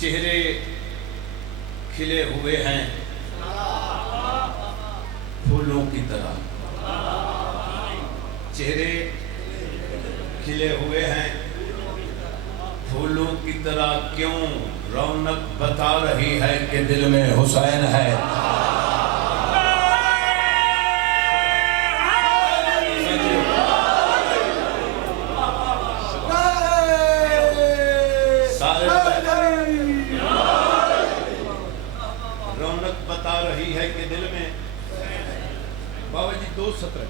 چہرے کھلے ہوئے ہیں پھولوں کی طرح، چہرے کھلے ہوئے ہیں پھولوں کی طرح، کیوں رونق بتا رہی ہے کہ دل میں حسین ہے۔ رونق بتا رہی ہے کہ دل میں بابا جی 2 سطر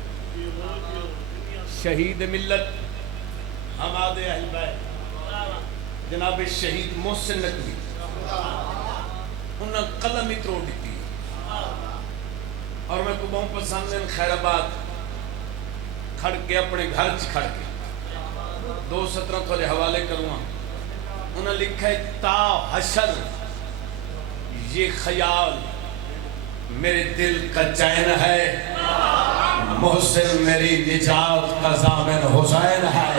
شہید ملت حماد اہل بیت جناب شہید محسن نقوی انہاں قلم ہی تروڑ دیتی اور میں کو بہت پسند ہے خیر آباد کھڑ کے اپنے گھر کھڑ کے 2 سطروں کو حوالے کروں، انہوں نے لکھا ہے تا حشر یہ خیال میرے دل کا چین ہے، محسن میری نجات کا ضامن حسین ہے۔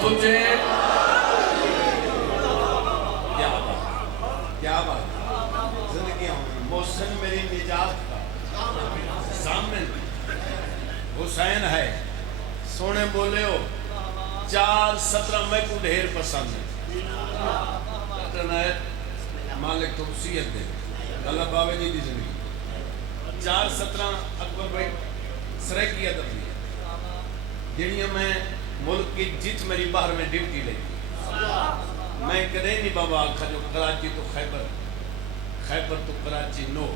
تجھے کیا بات زندگی محسن میری نجات کا ضامن حسین ہے۔ سونے بولے ہو 4 سطرہ میں کو ڈھیر پسند ہے، مالک تو وصیت دے اللہ بابے جی دی زندگی 4 سطرہ اکبر بھائی سرائکی ادب دی جنیاں میں ملک کی جت میری باہر میں ڈپٹی لگی، میں کدے نہیں بابا آکھا جو کراچی تو خیبر تو کراچی نو،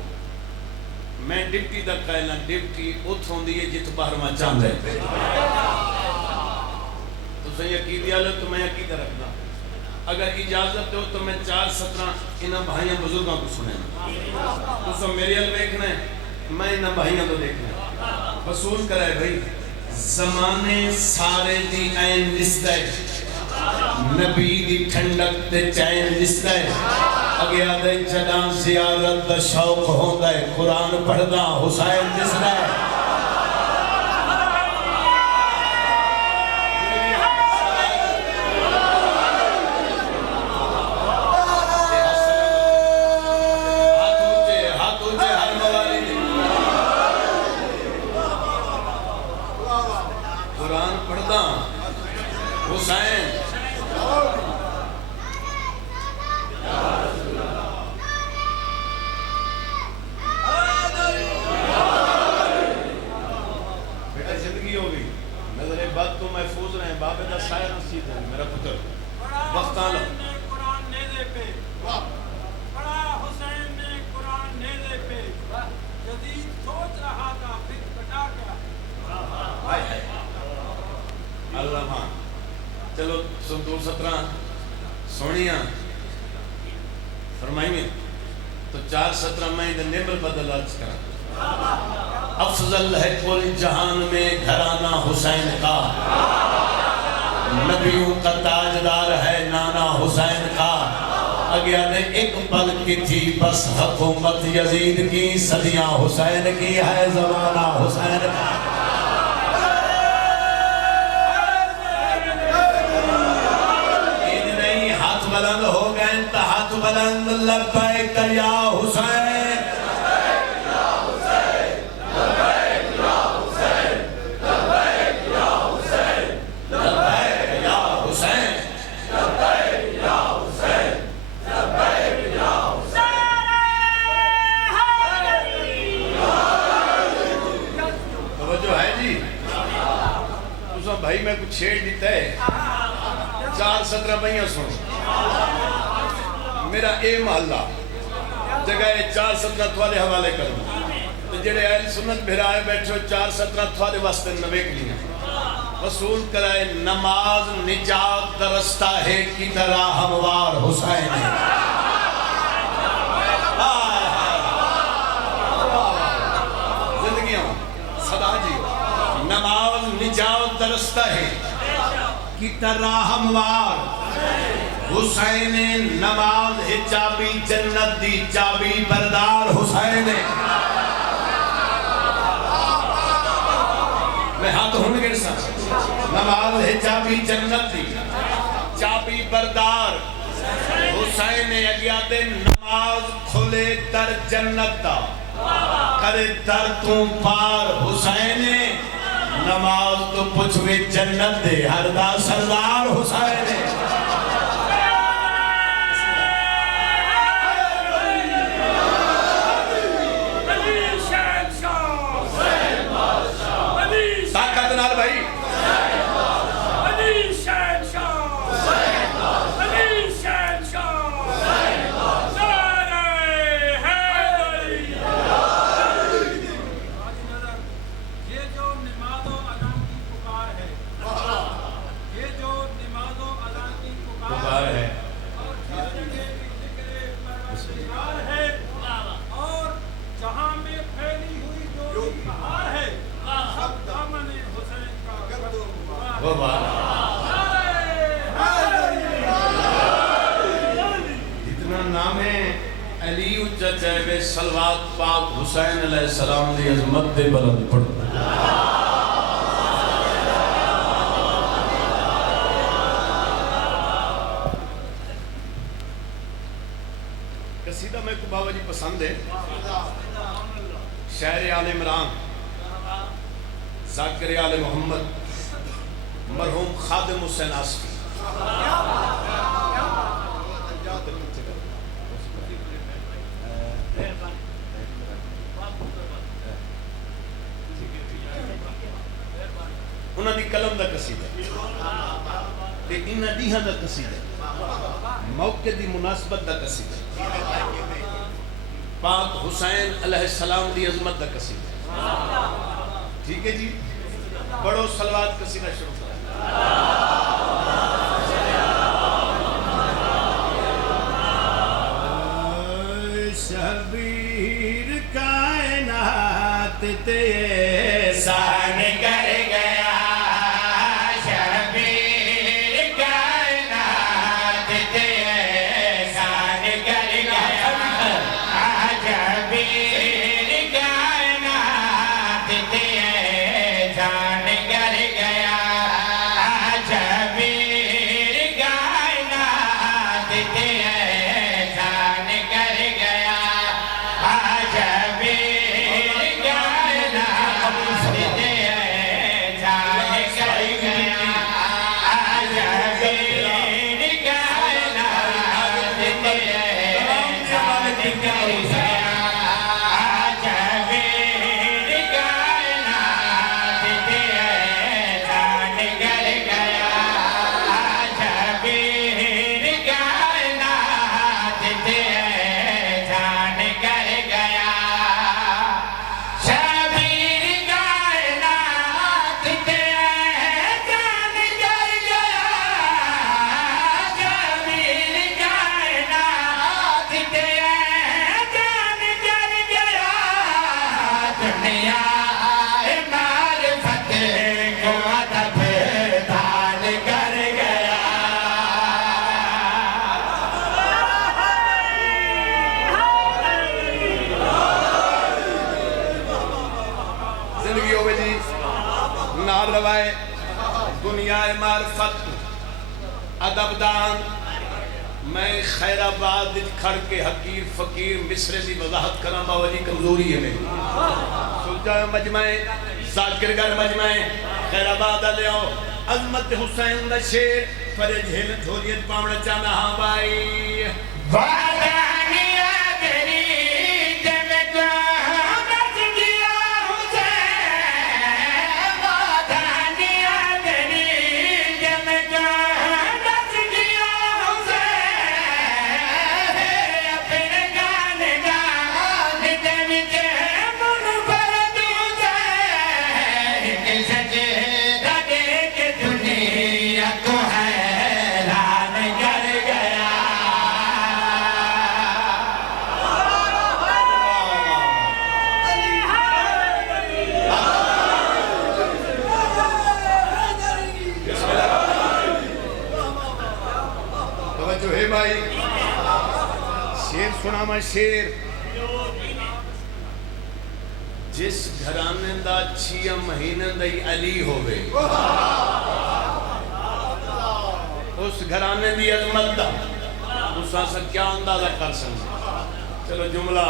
میں ڈپٹی دا قائلہ ڈپٹی اتھوں دیئے جت باہر میں چاند ہے تو سے یقیدی آلے تو میں یقیدہ رکھنا، اگر اجازت دو تو میں 4 سطرہ انہاں بھائیاں بزرگاں کو سنیں، تو سب میری حل دیکھنا ہے، میں انہاں بھائیاں کو دیکھنا ہے، وصول کرائے بھائی زمانے سارے دی این لستے نبی دی ٹھنڈک تے چین لستے اگے آدھے جدان زیارت دا شوق ہوندہ ہے قرآن پڑھدا حسین لستے حسین بیٹا زندگی ہوگی نظر بات تو محفوظ رہے بابے دا سایہ نصیب ہے میرا پتر وقت آلہ قرآن نیزے پہ پڑھا حسین نے قرآن نیزے پہ جدید سوچ رہا تھا پھر بٹا گیا اللہ ماں چلو سن 2 سطرہ سونیاں فرمائی میں تو 4 سطرہ میں ادھر نمبر بدل عرض کرا افضل ہے کل جہان میں گھرانہ حسین کا، نبیوں کا تاجدار ہے نانا حسین کا، اگے آدھے ایک پل کی تھی بس حکومت یزید کی، صدیاں حسین کی ہے زمانہ حسین کا۔ بلند ہو گئے انتہات بلند لبیک یا حسین لبیک یا حسین لبیک یا حسین لبیک یا حسین لبیک یا حسین لبیک یا حسین لبیک یا حسین توجہ ہے جی تو سب بھائی میں کچھ چھیڑ دیتا ہے 4 سطرہ بھائیاں سنو میرا اے محلہ جگہ 4 سطرہ تھوالے حوالے کروں تو جڑے اہل سنت بھرائے بیٹھو 4 سطرہ تھوالے واسطے نویک لیا وصول کرائے نماز نجات درستہ ہے کی طرح ہموار حسین ہے زندگیاں صدا جی نماز نجات درستہ ہے کی طرح ہموار حسین نماز ہے چابی جنت دی چابی بردار حسین میں ہاتھ ہوں گے ساتھ نماز ہے چابی جنت دی چابی بردار حسین اگیا دے نماز کھلے در جنت دا کرے در تو پار حسین نماز تو پچھوے جنت دے ہر دا سردار حسین طاقت نال بھائی اتنا نام ہے علی اجت ہے صلوات پاک حسین علیہ السلام دی عظمت دے بلند پڑھ قصیدہ میں کو بابا جی پسند ہے شاعر آل عمران ذاکر آل محمد مرحوم خادم حسین آصفی انہاں دی کلم دا قصیدہ تے انہاں دیہاں دا قصیدہ موقع دی مناسبت دا قصیدہ پاک حسین علیہ السلام دی عظمت دا قصیدہ ٹھیک ہے جی بڑو صلوات قصیدہ شروع کریں شبیر کائنات تے احسان کر گیا شبیر کائنات تے احسان کر گیا شبیر کائنات تے احسان کر گیا شبیر کائنات تے احسان کر گیا روائے دنیا معرفت ادب دان میں خیر آباد کھڑ کے حقیر فقیر مصرے دی وضاحت کرنا باوجی کمزوری ہے میری سلطہ مجمع ذاکر گر مجمع خیر آباد لیاؤ عظمت حسین دا شیر پر جھیل جھولیت پامڑا چانا ہاں بائی شیر سنا میں شیر جس گھرانے دا 6 مہینے دا علی ہوئے اس گھرانے دی عظمت دا اس سے کیا اندازہ کر سکتے. چلو جملہ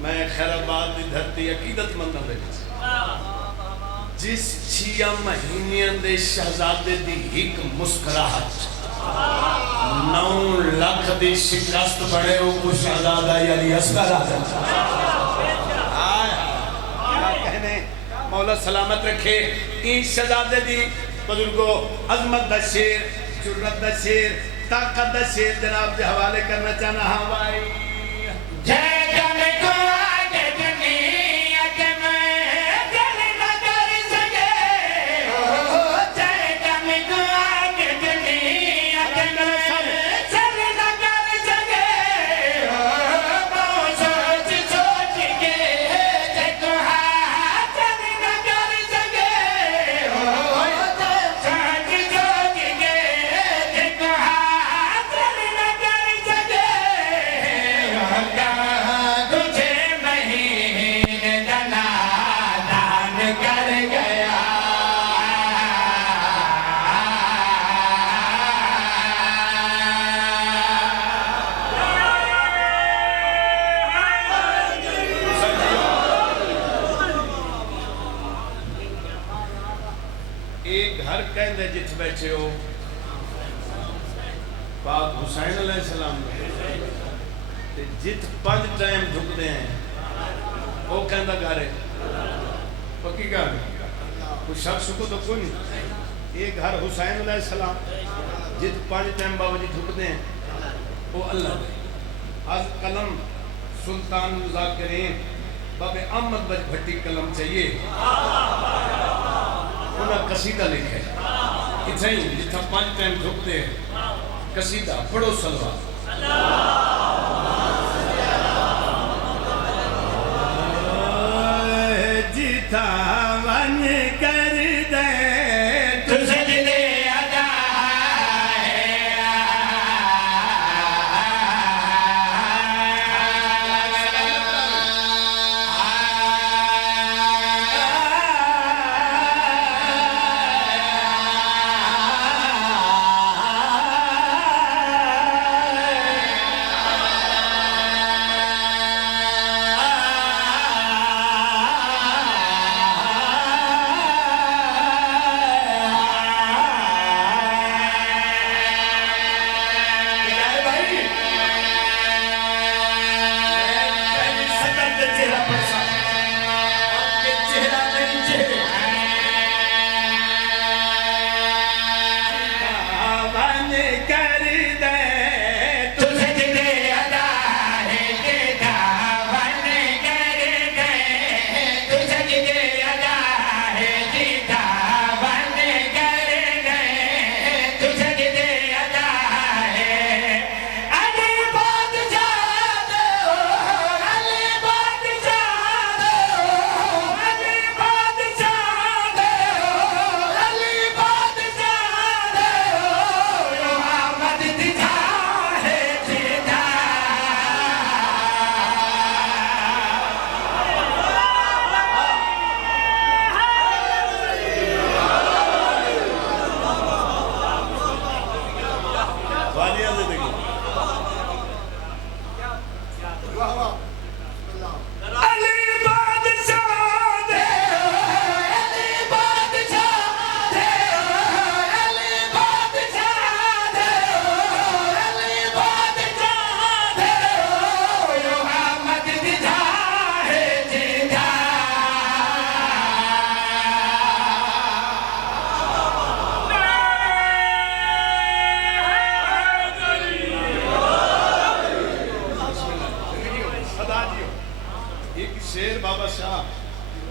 میں خیر آباد دی دھرتی عقیدت مندوں دے جس 6 مہینیاں دے شہزادے دی ایک مسکراہٹ 9 لاکھ دی شکست بڑے ہو کو شہزادہ یعنی اصغر آتا. کیا کہنے مولا سلامت رکھے. این شہزادے دی بزرگو عظمت دا شیر جرت دا شیر طاقت دا شیر جناب دے حوالے کرنا چاہنا. ہاں بھائی جت بیٹھے ہو پاک حسین علیہ السلام جت 5 ٹائم دھکتے ہیں وہ کہندہ گھارے پکی گھر کچھ شخص کو تو کوئی نہیں. ایک گھر حسین علیہ السلام جت 5 ٹائم بابا جی دھکتے ہیں وہ اللہ دے. از قلم سلطان ذاکرین بابے احمد بج بھٹی قلم چاہیے انہاں قصیدہ لکھے اتھے ہی جتھا 5 ٹائم دھکتے ہیں قصیدہ پڑھو صلوات. جتھا ون کر دے تو سجدے ادا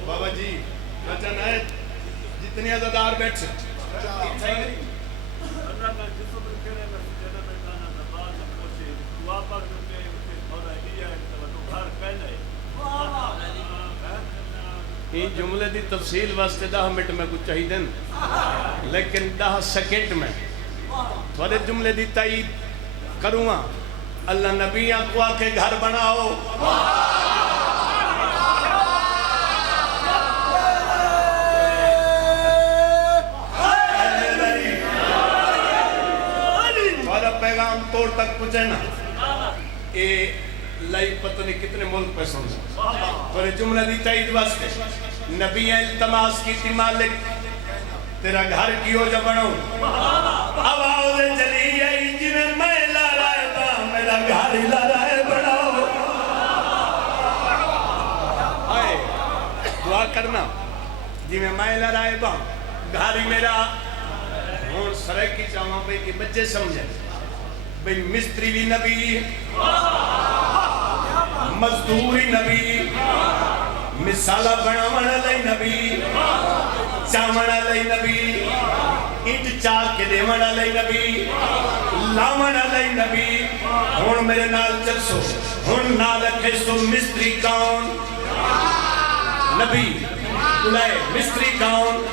بابا جی بچن ہے جتنی عزدار بیٹھ سے این جملے دی تفصیل واسطے 10 منٹ میں کچھ چاہی دن لیکن 10 سیکنڈ میں تھوڑے جملے دی تائید کروں اللہ نبی کو آ کے گھر بناؤ پیغام توڑ تک پہنچے نا اے لائی پتہ نہیں کتنے ملک پہ سن تو جملہ دی تائید واسطے نبی التماس کی تھی مالک تیرا گھر کیوں جا بناؤں آواز چلی آئی جی میں لا رہے با میرا گھر لا رہے بناؤ آئے دعا کرنا جی میں لا رہے با گھر میرا ہون سرے کی چاہاں بھئی کہ بچے سمجھے بھئی مستری بھی نبی مزدوری نبی مثالہ بناونا لئی نبی چاونا لئی نبی اینٹ چاک کے دیونا لئی نبی لاونا لئی نبی ہون میرے نال چلسو ہون نال رکھے سو مستری کون نبی تلائے مستری کون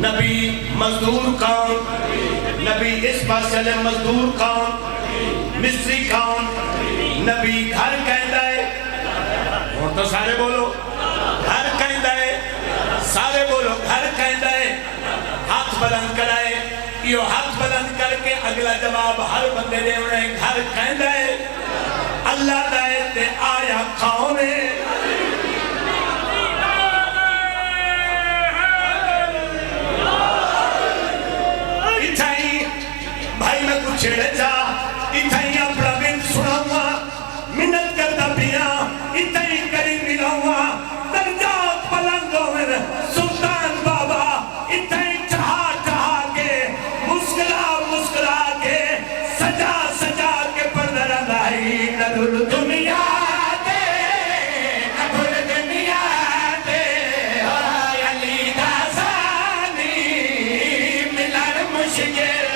نبی مزدور کون نبی اس پاس چلے مزدور کون مستری کون نبی گھر کہندہ ہے اور تو سارے بولو گھر کہندہ ہے سارے بولو گھر کہندہ ہے ہاتھ بلند کرائے یہ ہاتھ بلند کر کے اگلا جواب ہر بندے دے انہیں گھر کہندہ ہے اللہ دائے تے آیا کون ہے بھائی میں کچھ چھڑے جا اتھائی اپنا بند سناؤں منت کرتا پیا اتھائی کریم ملاؤں درجات پلنگوں میں سلطان بابا اتھائی چاہا چاہا کے مسکرا کے سجا سجا کے پردر لائی ندل دنیا دے نبھل دنیا دے اور علی داسانی ملن مشکل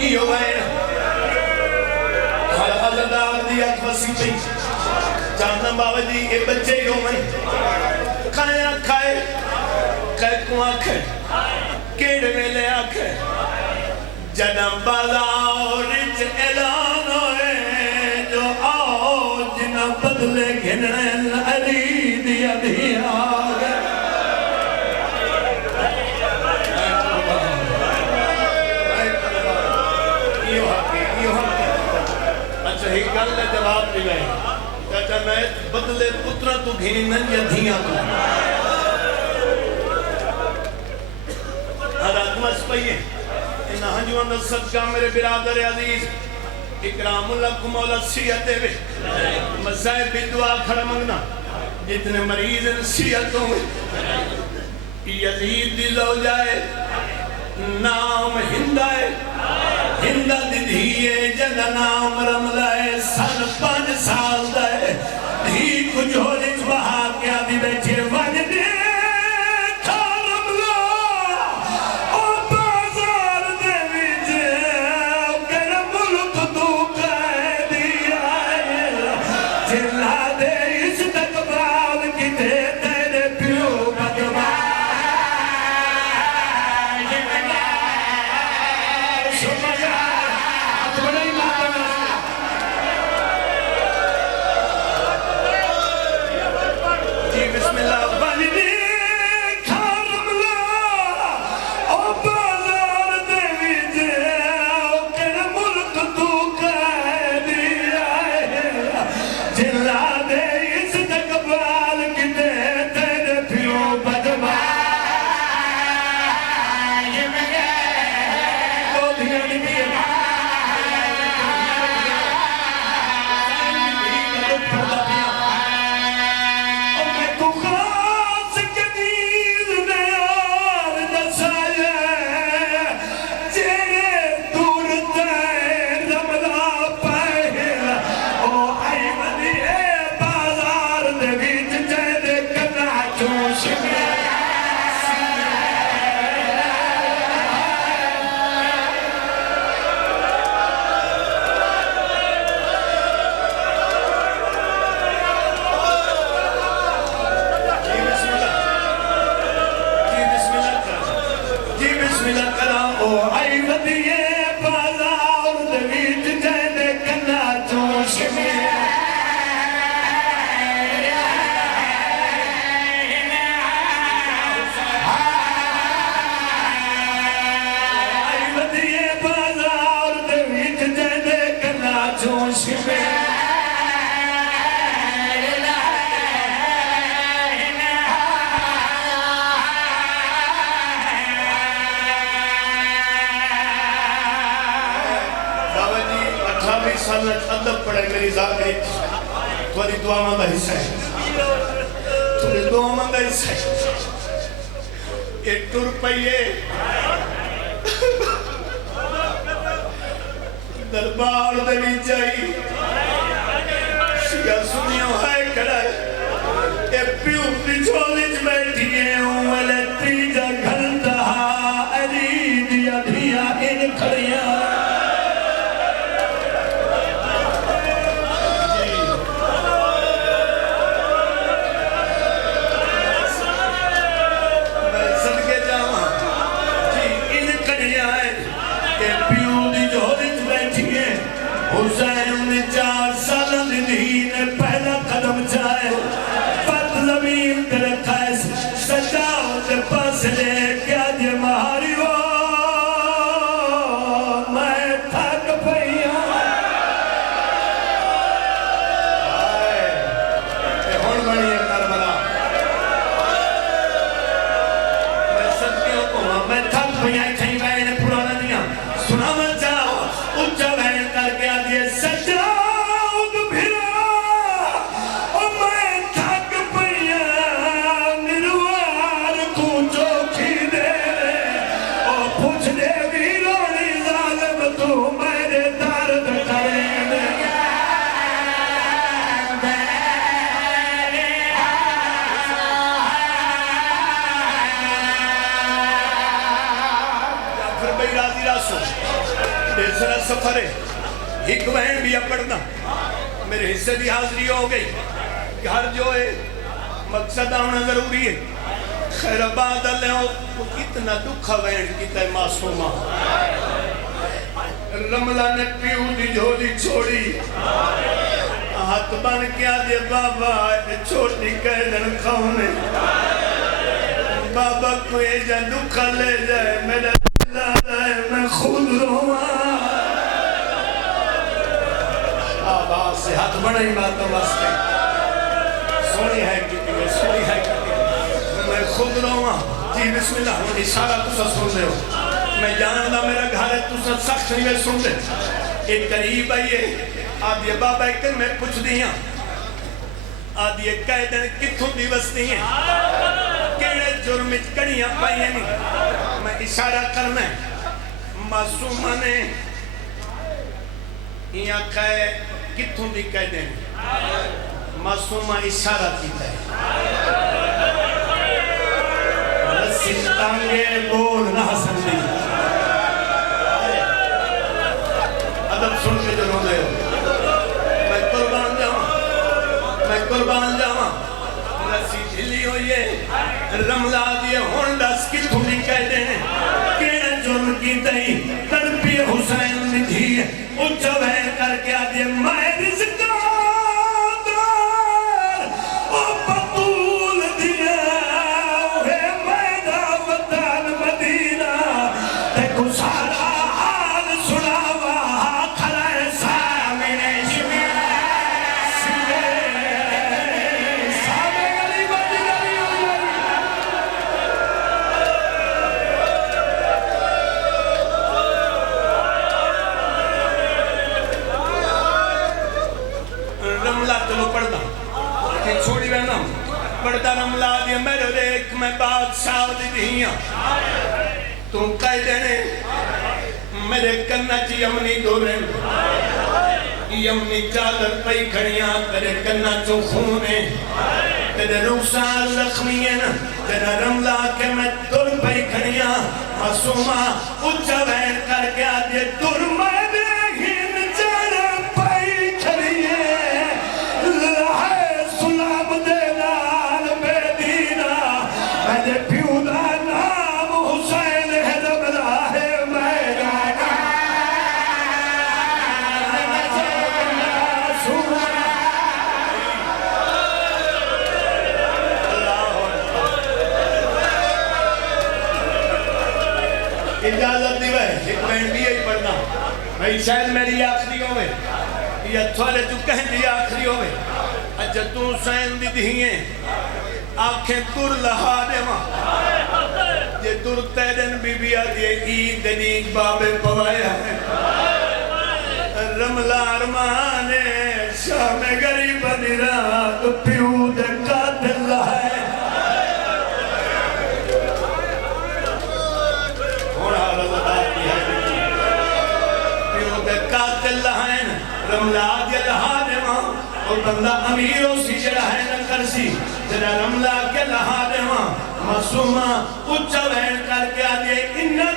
Io bene hal azadar di akvasi pei janna baba ji e bacche ho mai kaya khae kai ko akhe kede vele akhe janam bazaar vich elan hoye jo aaj na badle ghinne ali di adhiya ہی گل نے جواب دی گئے چاچا میں بدلے پترہ تو گھینی نن یا دھیاں تو حضرت مس پئیے انہا ہنجوان صدقہ میرے برادر عزیز اکرام اللہ کو مولا سیعتے وے مزائب بھی دعا کھڑا منگنا جتنے مریض ان سیعتوں میں یزید دی لو جائے نام ہندہ ہے ہندہ دی دھیئے جنہ نام رملائے سن 5 سال دائے دھی کچھ ہو لکھ بہا کیا بھی بیٹھے وجدے کھا رملہ او بازار دے ویجے کر ملک تو قیدی آئے جلا دے اس تقبال کی دے تیرے پیو بدمائے سال ادب پڑھے میری ذاکری تھوڑی دعا مندہ حصہ ہے تھوڑی دعا مندہ حصہ ہے یہ ٹر پئیے دربار دے بھی جائی شیعہ سنیوں ہے کڑا ہے اے پیو پچھولی جو بیٹھئے ہوں والے تیجا گھلتا علی دیا دیا ان کھڑیاں میں صدقے جاؤں جی ان کھڑیاں ہیں اے پیو دی جو بیٹھئے حسین نے 4 سال دین پہلا قدم جائے زمین تیرے قیس سجاؤ تے پاس لے کیا جے مہاری ہو میں تھک پئیاں آئے اے ہون بنی ہے کربلا میں صدقیوں کو میں تھک پئیاں کہیں بہن پرانا دیا سنا میں جاؤ اچھا بہن کر کے آدھیے سجاؤ سفر ہے ایک بہن بھی اب پڑھنا میرے حصے دی حاضری ہو گئی گھر جو ہے مقصد آنا ضروری ہے خیر آباد اللہ ہو کتنا دکھا بہن کتا ہے معصومہ رملہ نے پیو دی جھولی چھوڑی ہاتھ بن کیا دے بابا چھوٹی کہدن کھونے بابا کوئی جا دکھا لے جائے میرا دل ہے میں خود رہا سے ہاتھ بڑھائی باتوں واسطے سونی ہے کتنی میں خود رہا جی بسم اللہ ہوں اشارہ تُسا سن دے ہو میں جانتا میرا گھر ہے تُسا سخت نہیں میں سن دے ایک قریب آئیے آدھیے بابا ایک دن میں پوچھ دیاں آدھیے قیدن کتھوں دی وستی ہیں کیڑے جرمچ کڑیاں پائیں نہیں میں اشارہ کرنا ہے معصومہ نے یہاں کہے کتھوں دی کہہ دیں معصومہ اشارہ کیتا ہے رسی ٹانگے بول نہ حسن دی ادب سن کے جو رو دے میں قربان جاؤں رسی ڈھلی ہوئیے رملہ دیئے ہونڈس کتھوں دی کہہ دیں کیڑے جرم کی دئی تڑپی حسین دی دھی اچھا بہن کر کے آدھے میں رزق دار او بطول دیا اوہے میدہ وطن مدینہ دیکھو سارا حال سناوا کھلائے سامنے سامنے گلی بڑی گلی ہو جائے رملہ چلو پڑھتا لیکن چھوڑی رہنا پڑھتا رملہ دیا میرے ریک میں بادشاہ دی دیا تم کہہ دینے میرے کنہ چی یمنی دو رہن یمنی چادر پئی کھڑیاں تیرے کنہ چو خونے تیرے رخسار زخمی ہے نا تیرے رملہ کے میں دور پئی کھڑیاں معصومہ اچھا بہن کر کے آدھے دور میں اجازت دی بھائی ایک بہن بھی یہی پڑھنا بھائی شاید میری آخری ہوئے یا تھوڑے تو کہیں دی آخری ہوئے اچھا تو حسین دی دہییں آنکھیں تر لہا دے ماں یہ تر تیدن بی بی آدھے عید دنیج باب پوایا ہے رمضان رملہ ارمانے شام غریب نرات پیو دے قاتل ہے ہونا رضا کی ہے پیو دے قاتل ہے رملہ دے لہا دے ماں اور بندہ امیروں سی جڑا ہے نہ کرسی جڑا رملہ کے لہا دے ماں معصومہ اچھا بہن کر کے آدھے انہ